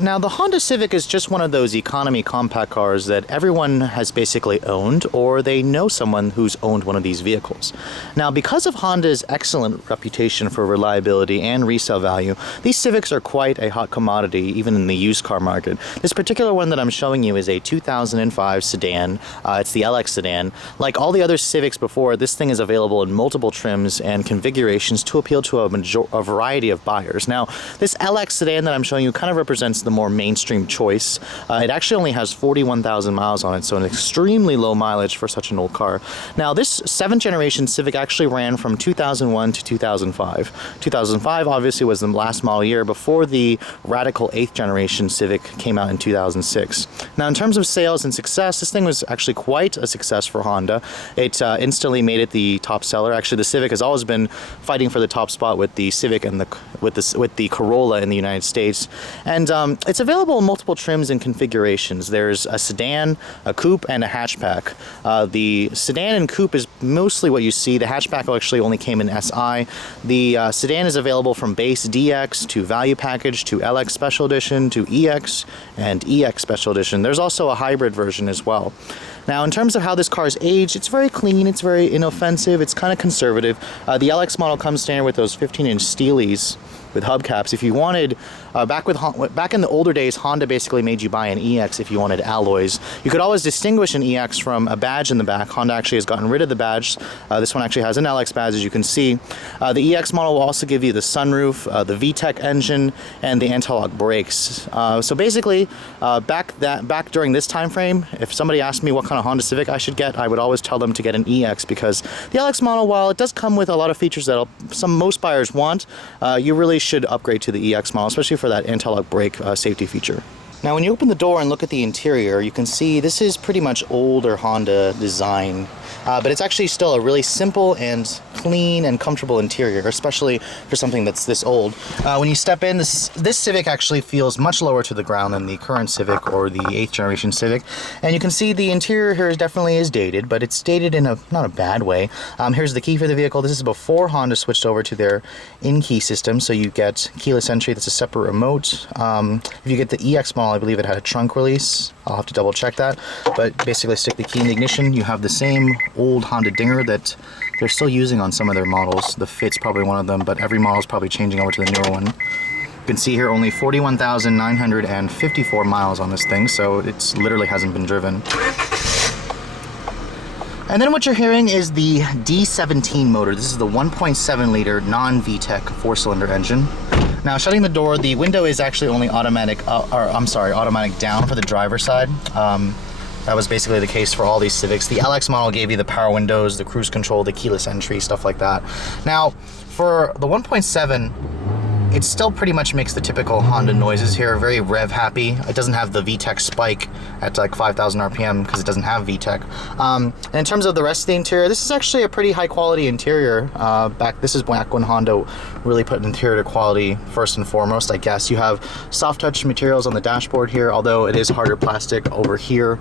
Now, the Honda Civic is just one of those economy compact cars that everyone has basically owned, or they know someone who's owned one of these vehicles. Now, because of Honda's excellent reputation for reliability and resale value, these Civics are quite a hot commodity even in the used car market. This particular one that I'm showing you is a 2005 sedan. It's the LX sedan. Like all the other Civics before, this thing is available in multiple trims and configurations to appeal to a variety of buyers. Now, this LX sedan that I'm showing you kind of represents the more mainstream choice. It actually only has 41,000 miles on it, so an extremely low mileage for such an old car. Now, this 7th generation Civic actually ran from 2001 to 2005. 2005 obviously was the last model year before the radical 8th generation Civic came out in 2006. Now, in terms of sales and success, this thing was actually quite a success for Honda. It instantly made it the top seller. Actually, the Civic has always been fighting for the top spot with the Civic and with the Corolla in the United States. And it's available in multiple trims and configurations. There's a sedan, a coupe, and a hatchback. The sedan and coupe is mostly what you see. The hatchback actually only came in SI. The sedan is available from base DX to value package to LX Special Edition to EX and EX Special Edition. There's also a hybrid version as well. Now, in terms of how this car is aged, it's very clean, it's very inoffensive, it's kind of conservative. The LX model comes standard with those 15-inch Steelies with hubcaps. If you wanted, back in the older days, Honda basically made you buy an EX if you wanted alloys. You could always distinguish an EX from a badge in the back. Honda actually has gotten rid of the badge. This one actually has an LX badge, as you can see. The EX model will also give you the sunroof, the VTEC engine, and the anti-lock brakes. So basically, back during this time frame, if somebody asked me what kind of Honda Civic I should get, I would always tell them to get an EX, because the LX model, while it does come with a lot of features that most buyers want, you really should upgrade to the EX model, especially for that anti-lock brake safety feature. Now, when you open the door and look at the interior, you can see this is pretty much older Honda design, but it's actually still a really simple and clean and comfortable interior, especially for something that's this old. When you step in, this Civic actually feels much lower to the ground than the current Civic or the 8th generation Civic, and you can see the interior here definitely is dated, but it's dated in not a bad way. Here's the key for the vehicle. This is before Honda switched over to their in-key system, so you get keyless entry. That's a separate remote. If you get the EX model, I believe it had a trunk release. I'll have to double check that, but basically stick the key in the ignition. You have the same old Honda dinger that they're still using on some of their models. The Fit's probably one of them, but every model is probably changing over to the newer one. You can see here only 41,954 miles on this thing, so it literally hasn't been driven. And then what you're hearing is the D17 motor. This is the 1.7 liter non-VTEC 4-cylinder engine. Now, shutting the door, the window is actually only automatic down for the driver's side. That was basically the case for all these Civics. The LX model gave you the power windows, the cruise control, the keyless entry, stuff like that. Now, for the 1.7, it still pretty much makes the typical Honda noises here, very rev happy. It doesn't have the VTEC spike at like 5,000 RPM because it doesn't have VTEC. And in terms of the rest of the interior, this is actually a pretty high quality interior. This is back when Honda really put interior quality first and foremost, I guess. You have soft touch materials on the dashboard here, although it is harder plastic over here.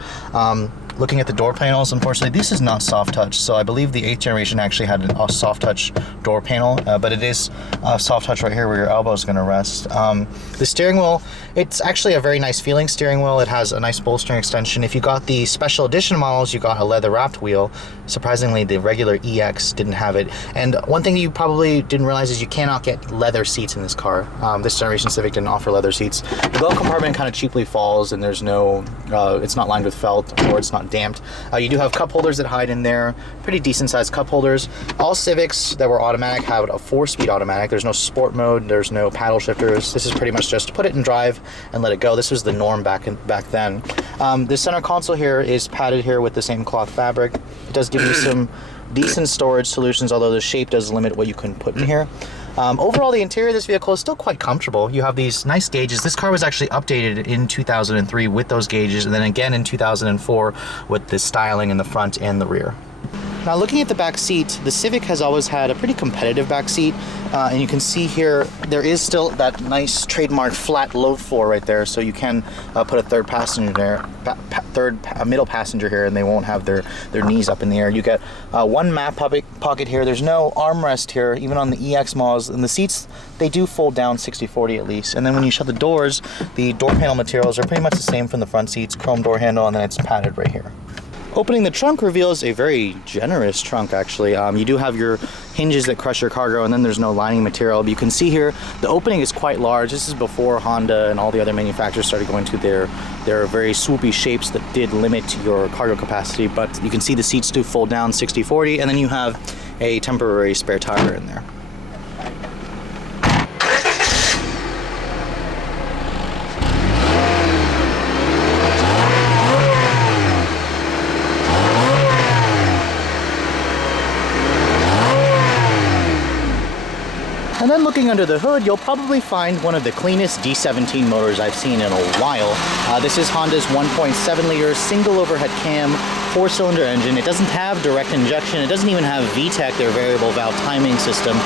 Looking at the door panels, unfortunately, this is not soft touch, so I believe the 8th generation actually had a soft touch door panel, but it is soft touch right here where your elbow is going to rest. The steering wheel, it's actually a very nice feeling steering wheel. It has a nice bolstering extension. If you got the special edition models, you got a leather wrapped wheel. Surprisingly, the regular EX didn't have it. And one thing you probably didn't realize is you cannot get leather seats in this car. This generation Civic didn't offer leather seats. The glove compartment kind of cheaply falls, and there's no, it's not lined with felt, or it's not damped. You do have cup holders that hide in there, pretty decent sized cup holders. All Civics that were automatic have a 4-speed automatic. There's no sport mode, there's no paddle shifters. This is pretty much just put it in drive and let it go. This was the norm back then. The center console here is padded here with the same cloth fabric. It does give you some decent storage solutions, although the shape does limit what you can put in here. Overall, the interior of this vehicle is still quite comfortable. You have these nice gauges. This car was actually updated in 2003 with those gauges, and then again in 2004 with the styling in the front and the rear. Now looking at the back seat, the Civic has always had a pretty competitive back seat, and you can see here there is still that nice trademark flat load floor right there, so you can put a third passenger there, middle passenger here, and they won't have their knees up in the air. You get one map pocket here. There's no armrest here, even on the EX models, and the seats, they do fold down 60/40 at least. And then when you shut the doors, the door panel materials are pretty much the same from the front seats, chrome door handle, and then it's padded right here. Opening the trunk reveals a very generous trunk, actually. You do have your hinges that crush your cargo, and then there's no lining material. But you can see here, the opening is quite large. This is before Honda and all the other manufacturers started going to their very swoopy shapes that did limit your cargo capacity. But you can see the seats do fold down 60/40, and then you have a temporary spare tire in there. And then looking under the hood, you'll probably find one of the cleanest D17 motors I've seen in a while. This is Honda's 1.7 liter single overhead cam, 4-cylinder engine. It doesn't have direct injection. It doesn't even have VTEC, their variable valve timing system.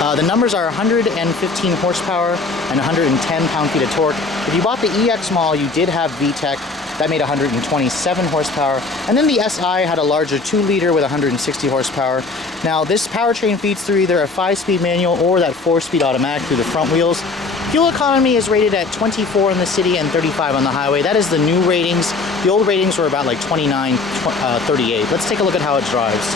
The numbers are 115 horsepower and 110 pound-feet of torque. If you bought the EX model, you did have VTEC. That made 127 horsepower. And then the SI had a larger 2-liter with 160 horsepower. Now this powertrain feeds through either a 5-speed manual or that 4-speed automatic through the front wheels. Fuel economy is rated at 24 in the city and 35 on the highway. That is the new ratings. The old ratings were about like 29, 38. Let's take a look at how it drives.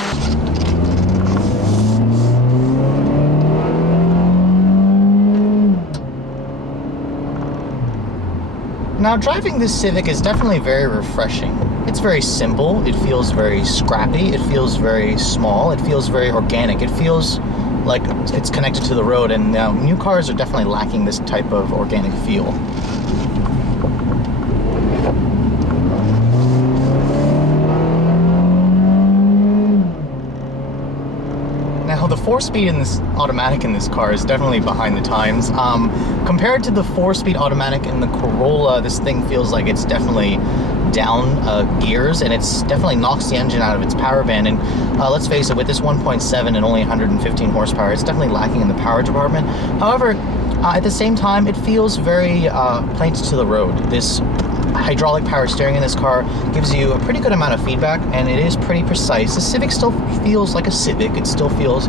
Now driving this Civic is definitely very refreshing. It's very simple, it feels very scrappy, it feels very small, it feels very organic, it feels like it's connected to the road, and new cars are definitely lacking this type of organic feel. Now the 4-speed in this automatic in this car is definitely behind the times. Compared to the 4-speed automatic in the Corolla, this thing feels like it's definitely down gears, and it's definitely knocks the engine out of its power band. And let's face it, with this 1.7 and only 115 horsepower, it's definitely lacking in the power department. However, at the same time, it feels very plain to the road. This hydraulic power steering in this car gives you a pretty good amount of feedback, and it is pretty precise. The Civic still feels like a Civic. It still feels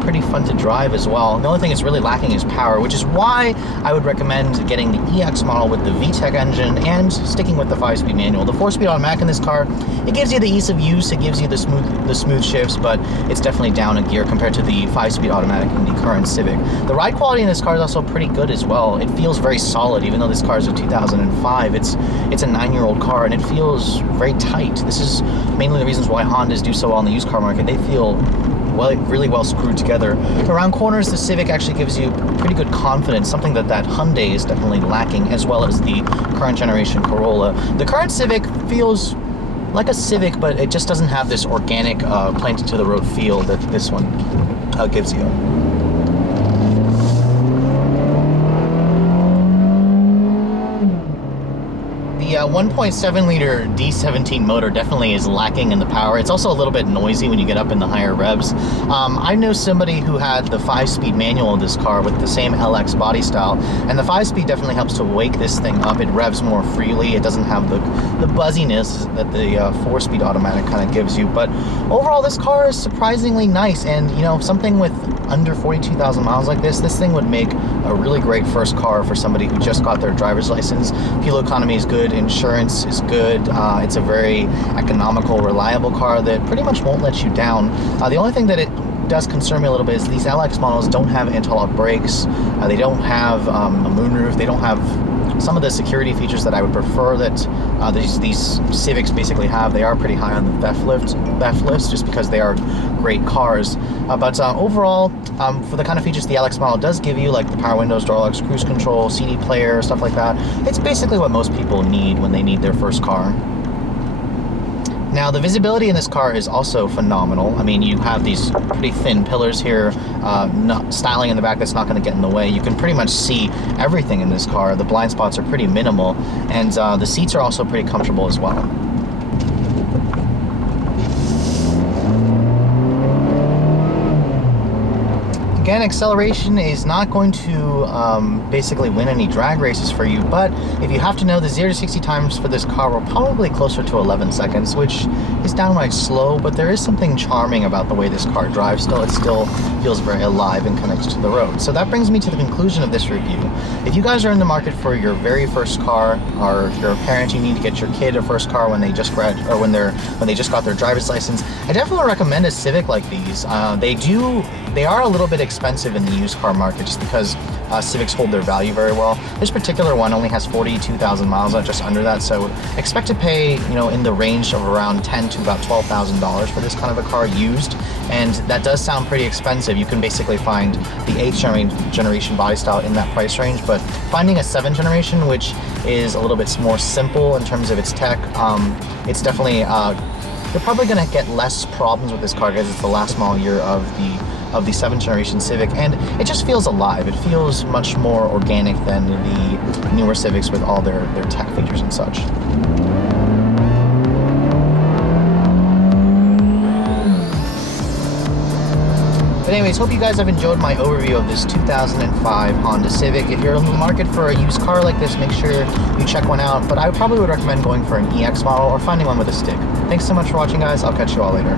pretty fun to drive as well. The only thing it's really lacking is power, which is why I would recommend getting the EX model with the VTEC engine and sticking with the 5-speed manual. The 4-speed automatic in this car, it gives you the ease of use, it gives you the smooth shifts, but it's definitely down a gear compared to the 5-speed automatic in the current Civic. The ride quality in this car is also pretty good as well. It feels very solid, even though this car is a 2005. It's a 9-year-old car, and it feels very tight. This is mainly the reasons why Hondas do so well in the used car market. They feel really well screwed together. Around corners, the Civic actually gives you pretty good confidence, something that Hyundai is definitely lacking, as well as the current generation Corolla. The current Civic feels like a Civic, but it just doesn't have this organic, planted to the road feel that this one gives you. The 1.7 liter D17 motor definitely is lacking in the power. It's also a little bit noisy when you get up in the higher revs. I know somebody who had the 5-speed manual of this car with the same LX body style, and the 5-speed definitely helps to wake this thing up. It revs more freely. It doesn't have the buzziness that the 4-speed automatic kind of gives you. But overall, this car is surprisingly nice, and you know, something with under 42,000 miles like this thing would make a really great first car for somebody who just got their driver's license. Fuel economy is good, insurance is good, it's a very economical, reliable car that pretty much won't let you down. The only thing that it does concern me a little bit is these LX models don't have anti-lock brakes, they don't have a moonroof, they don't have some of the security features that I would prefer that these Civics basically have. They are pretty high on the theft list just because they are great cars. But overall, for the kind of features the LX model does give you, like the power windows, door locks, cruise control, CD player, stuff like that, it's basically what most people need when they need their first car. Now, the visibility in this car is also phenomenal. I mean, you have these pretty thin pillars here, styling in the back that's not going to get in the way. You can pretty much see everything in this car. The blind spots are pretty minimal, and the seats are also pretty comfortable as well. Again, acceleration is not going to basically win any drag races for you, but if you have to know, the 0 to 60 times for this car were probably closer to 11 seconds, which is downright slow, but there is something charming about the way this car drives still. It still feels very alive and connects to the road. So that brings me to the conclusion of this review. If you guys are in the market for your very first car, or if you're a parent, you need to get your kid a first car when they just when they just got their driver's license, I definitely recommend a Civic like these. They are a little bit expensive in the used car market just because Civics hold their value very well. This particular one only has 42,000 miles, just under that, so expect to pay, you know, in the range of around $10,000 to about $12,000 for this kind of a car used, and that does sound pretty expensive. You can basically find the 8th generation body style in that price range, but finding a 7th generation, which is a little bit more simple in terms of its tech, it's definitely, you're probably going to get less problems with this car because it's the last model year of the 7th generation Civic, and it just feels alive. It feels much more organic than the newer Civics with all their tech features and such. But anyways, hope you guys have enjoyed my overview of this 2005 Honda Civic. If you're in the market for a used car like this, make sure you check one out, but I probably would recommend going for an EX model or finding one with a stick. Thanks so much for watching, guys. I'll catch you all later.